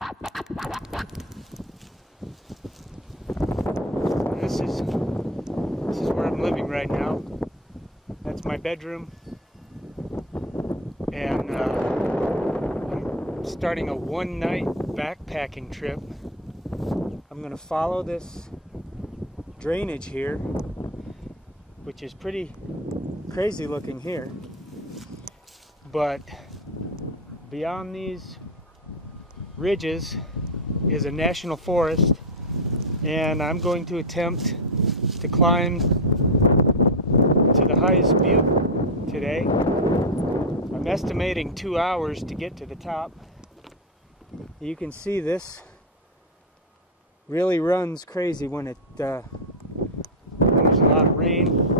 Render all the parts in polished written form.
This is where I'm living right now. That's my bedroom, and I'm starting a one-night backpacking trip. I'm going to follow this drainage here, which is pretty crazy looking here, but beyond these ridges is a national forest, and I'm going to attempt to climb to the highest butte today. I'm estimating 2 hours to get to the top. You can see this really runs crazy when there's a lot of rain.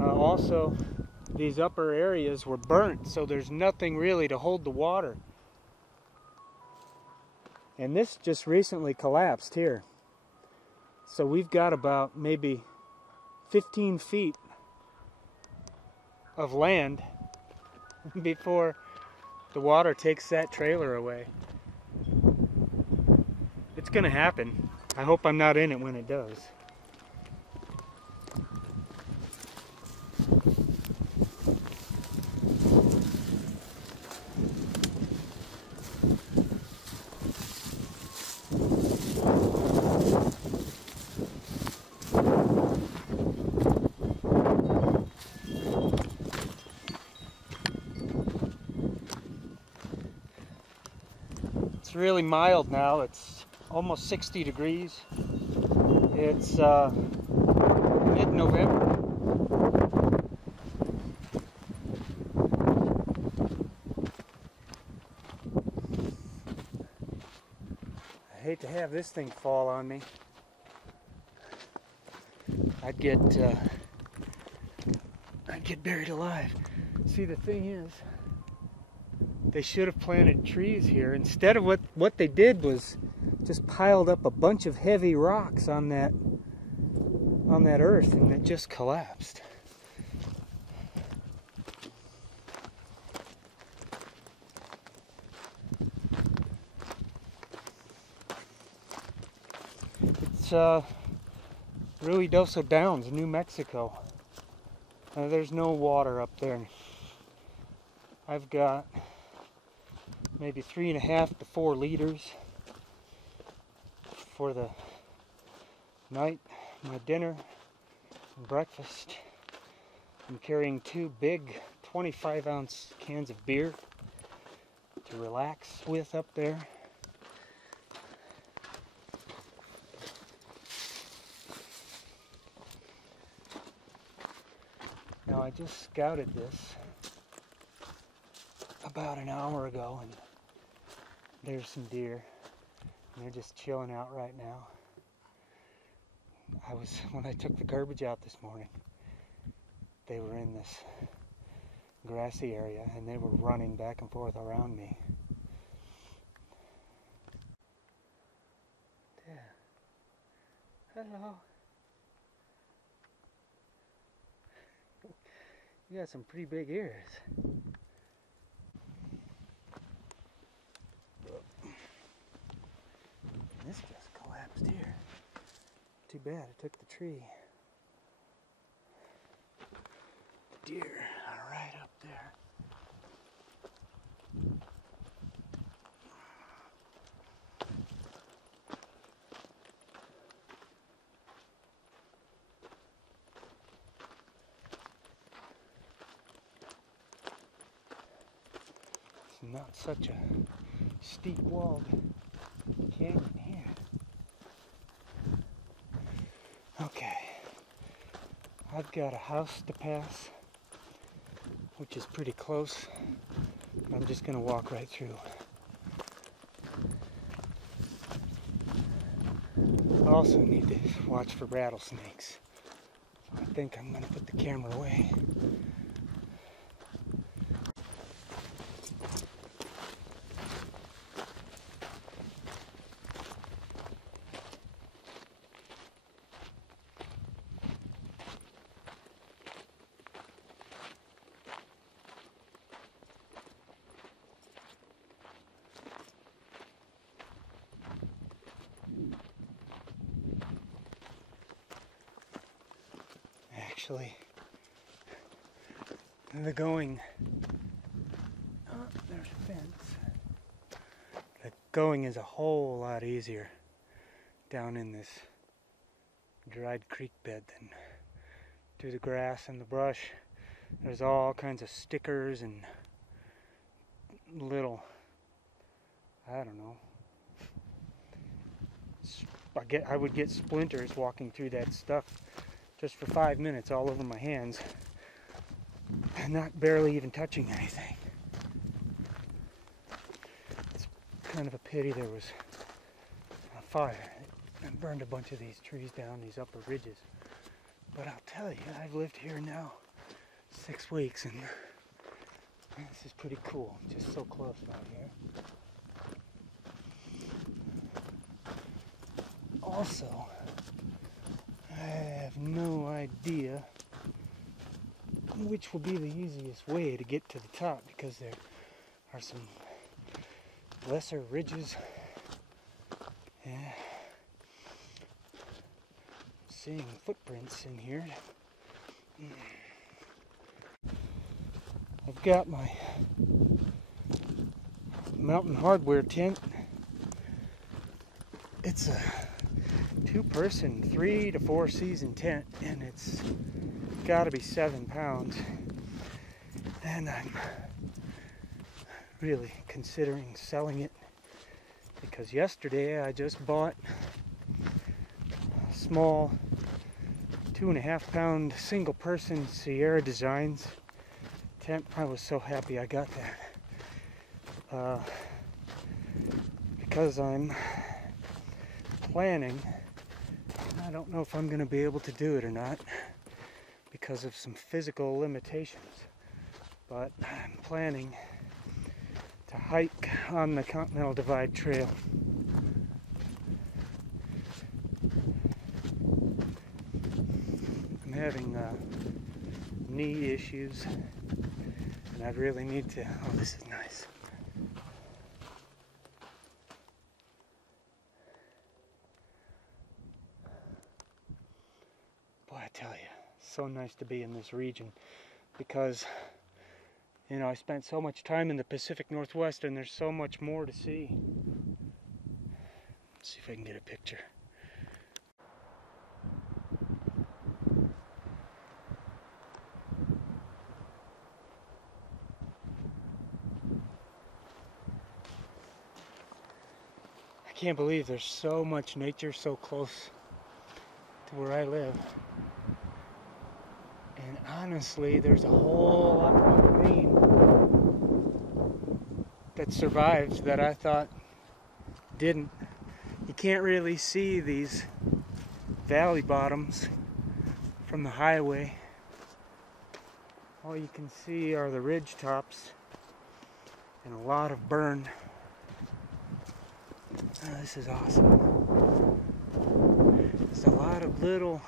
Also, these upper areas were burnt, so there's nothing really to hold the water. And this just recently collapsed here. So we've got about maybe 15 feet of land before the water takes that trailer away. It's gonna happen. I hope I'm not in it when it does. It's really mild now. It's almost 60 degrees. It's mid-November. I hate to have this thing fall on me. I'd get buried alive. See, the thing is, they should have planted trees here. Instead of what they did was just piled up a bunch of heavy rocks on that earth, and it just collapsed. It's Ruidoso Downs, New Mexico. There's no water up there. I've got maybe 3.5 to 4 liters for the night, my dinner and breakfast. I'm carrying 2 big 25-ounce cans of beer to relax with up there. Now, I just scouted this about an hour ago, and there's some deer, and they're just chilling out right now. When I took the garbage out this morning, they were in this grassy area, and they were running back and forth around me. Yeah. Hello. You got some pretty big ears. This just collapsed here. Too bad I took the tree. The deer are right up there. It's not such a steep walled canyon here. Okay, I've got a house to pass, which is pretty close. I'm just going to walk right through. I also need to watch for rattlesnakes. So I think I'm going to put the camera away. actually, the going, oh, there's a fence. The going is a whole lot easier down in this dried creek bed than through the grass and the brush. There's all kinds of stickers and little, I don't know, I would get splinters walking through that stuff just for 5 minutes all over my hands and not barely even touching anything. It's kind of a pity there was a fire and burned a bunch of these trees down, these upper ridges. But I'll tell you, I've lived here now 6 weeks and this is pretty cool, just so close out here. Also, I have no idea which will be the easiest way to get to the top because there are some lesser ridges. Yeah. Seeing footprints in here. I've got my mountain hardware tent. It's a 2-person, 3 to 4 season tent, and it's got to be 7 pounds. And I'm really considering selling it because yesterday I just bought a small 2.5 pound single person Sierra Designs tent. I was so happy I got that because I'm planning, I don't know if I'm going to be able to do it or not because of some physical limitations, but I'm planning to hike on the Continental Divide Trail. I'm having knee issues and I really need to, oh, this is nice. Boy, I tell you, so nice to be in this region because, you know, I spent so much time in the Pacific Northwest and there's so much more to see. Let's see if I can get a picture. I can't believe there's so much nature so close to where I live. And honestly, there's a whole lot more green that survived that I thought didn't. You can't really see these valley bottoms from the highway. All you can see are the ridge tops and a lot of burn. Oh, this is awesome. There's a lot of little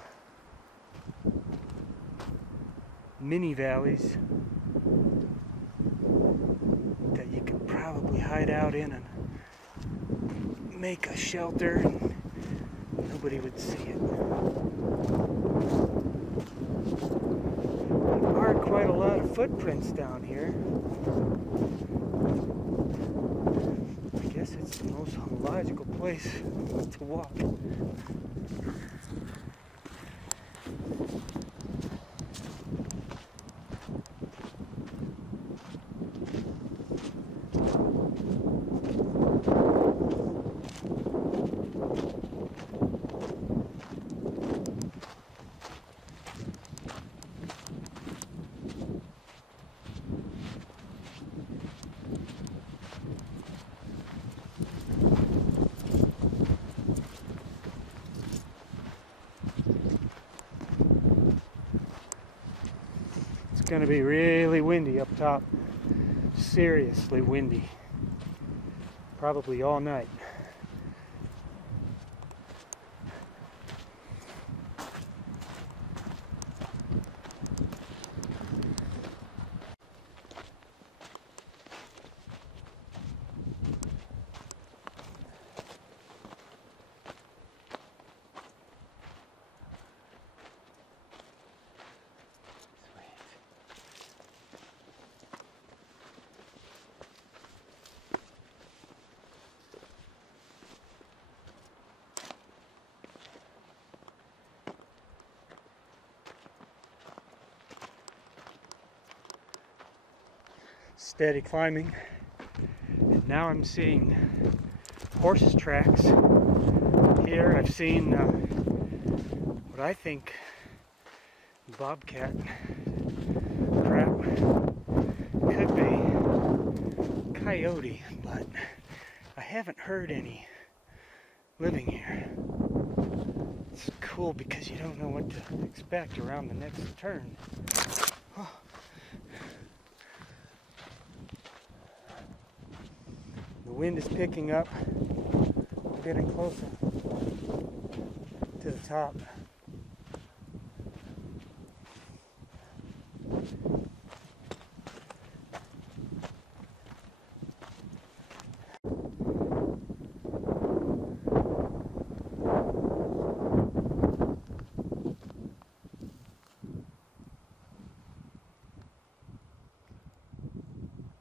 mini valleys that you could probably hide out in and make a shelter and nobody would see it. There are quite a lot of footprints down here. I guess it's the most logical place to walk. It's going to be really windy up top. Seriously windy. Probably all night. steady climbing. And now I'm seeing horses' tracks. Here I've seen what I think bobcat crap could be coyote, but I haven't heard any living here. It's cool because you don't know what to expect around the next turn. Oh. The wind is picking up. We're getting closer to the top.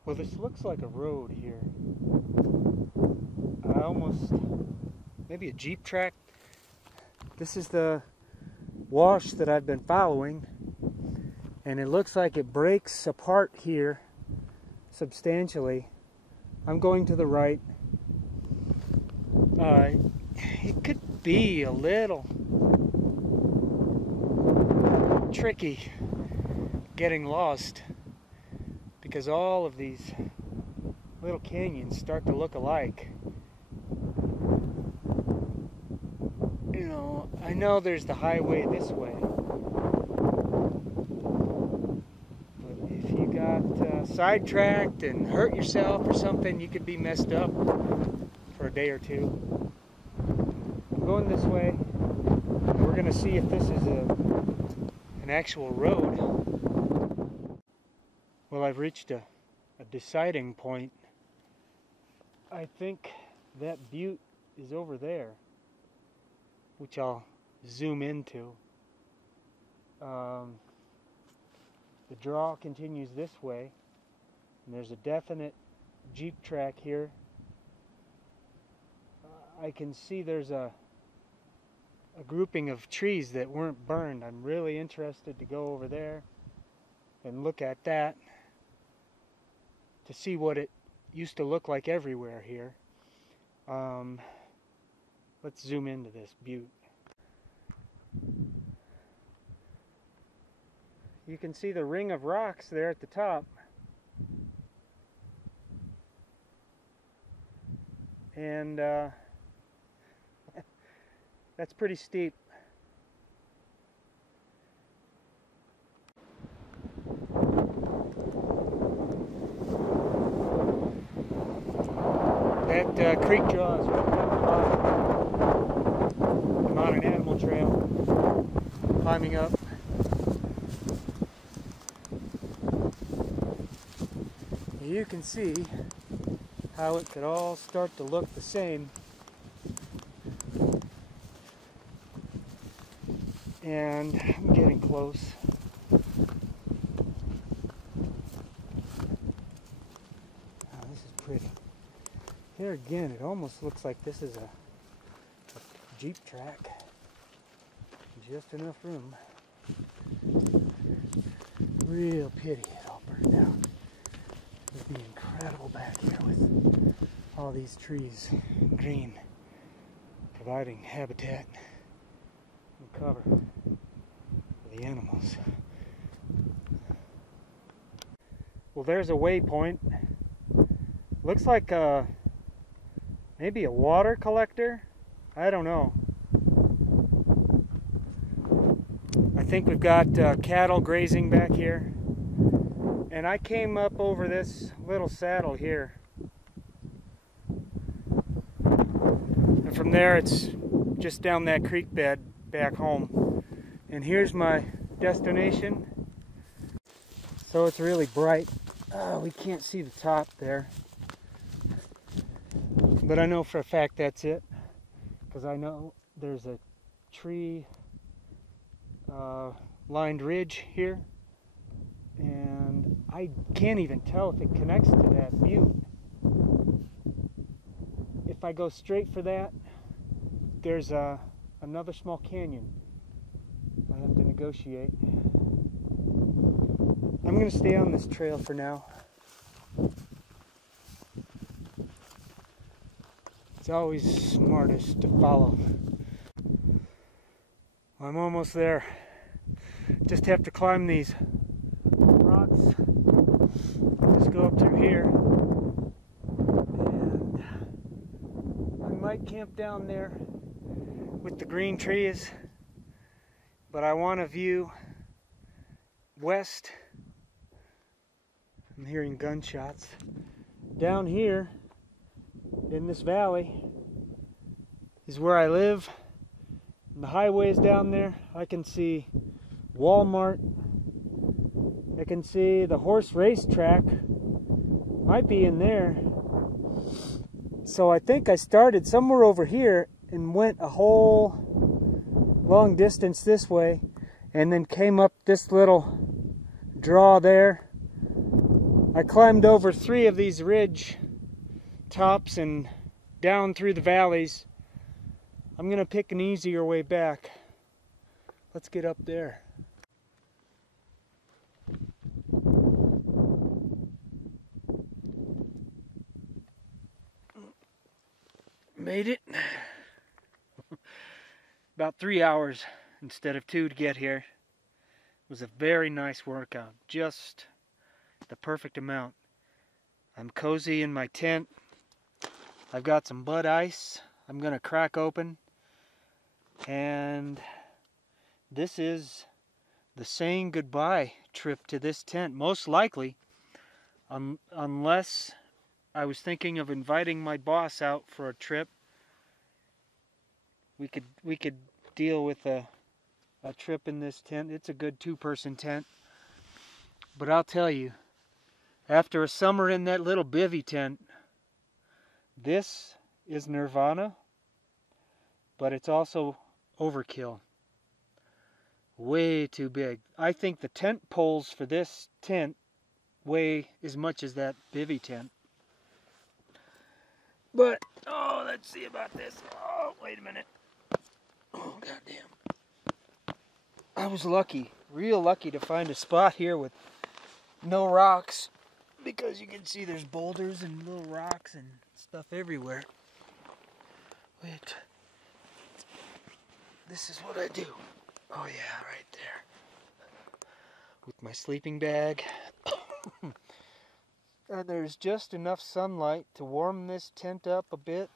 Well, this looks like a road here. Maybe a Jeep track. This is the wash that I've been following, and it looks like it breaks apart here substantially. I'm going to the right. It could be a little tricky getting lost, because all of these little canyons start to look alike. You know, I know there's the highway this way, but if you got sidetracked and hurt yourself or something, you could be messed up for a day or two. I'm going this way. We're going to see if this is an actual road. Well, I've reached a deciding point. I think that butte is over there, which I'll zoom into. The draw continues this way, and there's a definite Jeep track here. I can see there's a grouping of trees that weren't burned. I'm really interested to go over there and look at that to see what it used to look like everywhere here. Let's zoom into this butte. You can see the ring of rocks there at the top. And that's pretty steep. That creek draws right down the bottom. I'm on an animal trail, climbing up. You can see how it could all start to look the same. And I'm getting close. Oh, this is pretty. Here again, it almost looks like this is a Jeep track. Just enough room. Real pity it all burned down. It'd be incredible back here with all these trees, green, providing habitat and cover for the animals. Well, there's a waypoint. Looks like maybe a water collector. I don't know. I think we've got cattle grazing back here. And I came up over this little saddle here. And from there it's just down that creek bed back home. And here's my destination. So it's really bright. We can't see the top there. But I know for a fact that's it, because I know there's a tree lined ridge here, and I can't even tell if it connects to that butte. If I go straight for that, there's another small canyon I have to negotiate. I'm going to stay on this trail for now. It's always smartest to follow. I'm almost there. Just have to climb these rocks. Just go up through here. And I might camp down there with the green trees, but I want to view west. I'm hearing gunshots. Down here in this valley is where I live. And the highway's down there. I can see Walmart. I can see the horse race track. Might be in there. So I think I started somewhere over here and went a whole long distance this way and then came up this little draw there. I climbed over 3 of these ridge tops and down through the valleys. I'm gonna pick an easier way back. Let's get up there. Made it. About 3 hours instead of 2 to get here. It was a very nice workout, just the perfect amount. I'm cozy in my tent. I've got some Bud Ice I'm gonna crack open, and this is the saying goodbye trip to this tent, most likely, unless I was thinking of inviting my boss out for a trip. We could deal with a trip in this tent. It's a good 2-person tent. But I'll tell you, after a summer in that little bivvy tent, this is nirvana, but it's also overkill. Way too big. I think the tent poles for this tent weigh as much as that bivvy tent. But, oh, let's see about this. Oh, wait a minute. Oh, goddamn. I was lucky, real lucky to find a spot here with no rocks, because you can see there's boulders and little rocks and stuff everywhere. Wait. This is what I do. Oh yeah, right there. With my sleeping bag. And there's just enough sunlight to warm this tent up a bit.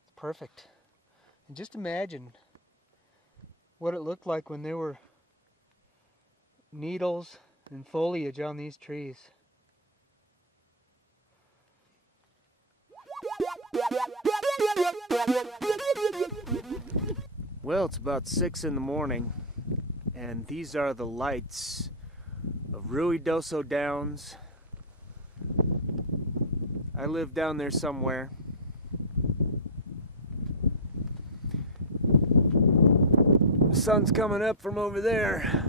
It's perfect. And just imagine what it looked like when there were needles and foliage on these trees. Well, it's about 6 in the morning, and these are the lights of Ruidoso Downs. I live down there somewhere. The sun's coming up from over there,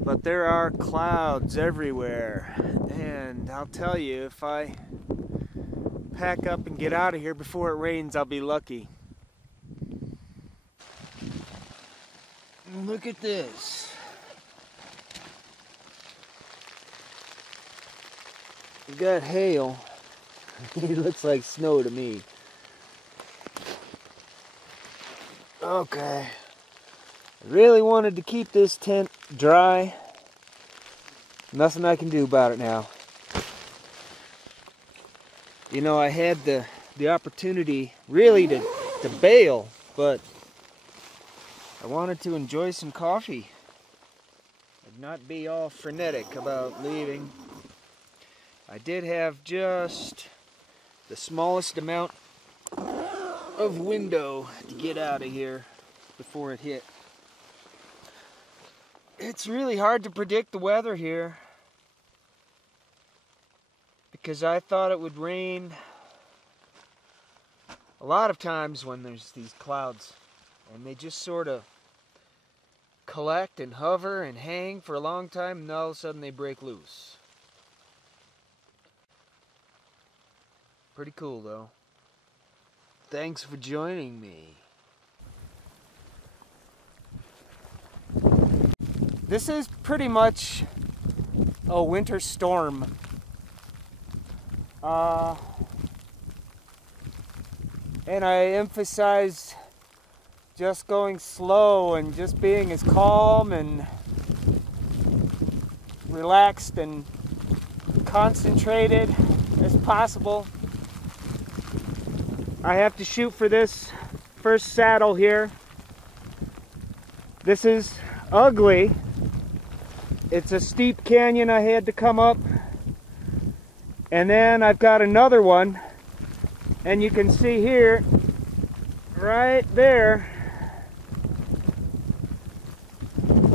but there are clouds everywhere, and I'll tell you, if I pack up and get out of here before it rains, I'll be lucky. Look at this. We got hail. It looks like snow to me. Okay. I really wanted to keep this tent dry. Nothing I can do about it now. You know, I had the opportunity really to bail, but I wanted to enjoy some coffee and not be all frenetic about leaving. I did have just the smallest amount of window to get out of here before it hit. It's really hard to predict the weather here, because I thought it would rain a lot of times when there's these clouds, and they just sort of collect and hover and hang for a long time, and all of a sudden they break loose. Pretty cool though. Thanks for joining me. This is pretty much a winter storm. and I emphasize just going slow and just being as calm and relaxed and concentrated as possible. I have to shoot for this first saddle here. This is ugly. It's a steep canyon I had to come up. And then I've got another one. And you can see here, right there,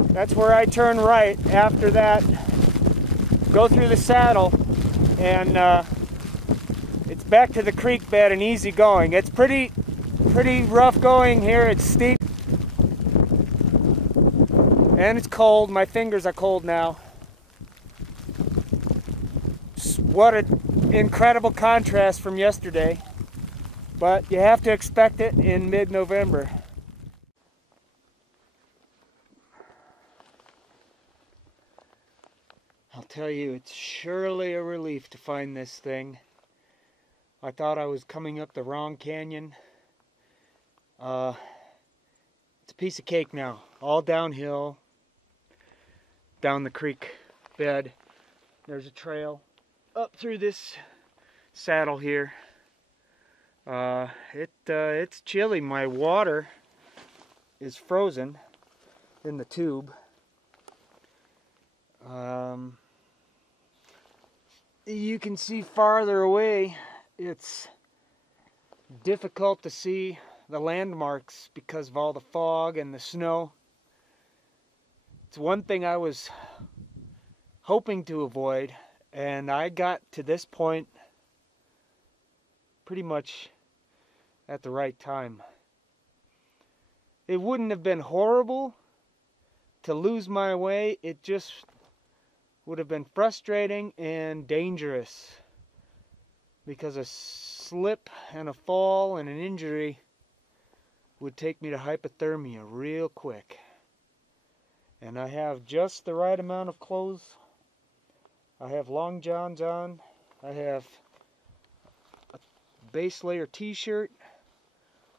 that's where I turn right. After that, go through the saddle, and it's back to the creek bed and easy going. It's pretty rough going here. It's steep and it's cold. My fingers are cold now. What an incredible contrast from yesterday, but you have to expect it in mid-November. I'll tell you, it's surely a relief to find this thing. I thought I was coming up the wrong canyon. It's a piece of cake now. All downhill, down the creek bed. There's a trail up through this saddle here. It's chilly. My water is frozen in the tube. You can see farther away. It's difficult to see the landmarks because of all the fog and the snow. It's one thing I was hoping to avoid, and I got to this point pretty much at the right time. It wouldn't have been horrible to lose my way. It just would have been frustrating and dangerous, because a slip and a fall and an injury would take me to hypothermia real quick. And I have just the right amount of clothes. I have long johns on. I have a base layer t-shirt,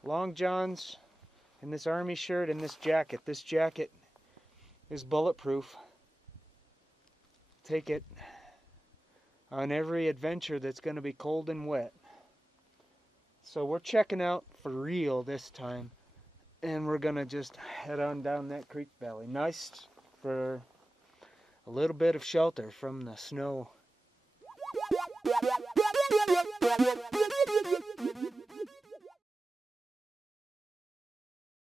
long johns, and this army shirt and this jacket. This jacket is bulletproof. Take it on every adventure that's going to be cold and wet. So we're checking out for real this time, and we're going to just head on down that creek valley. Nice for a little bit of shelter from the snow.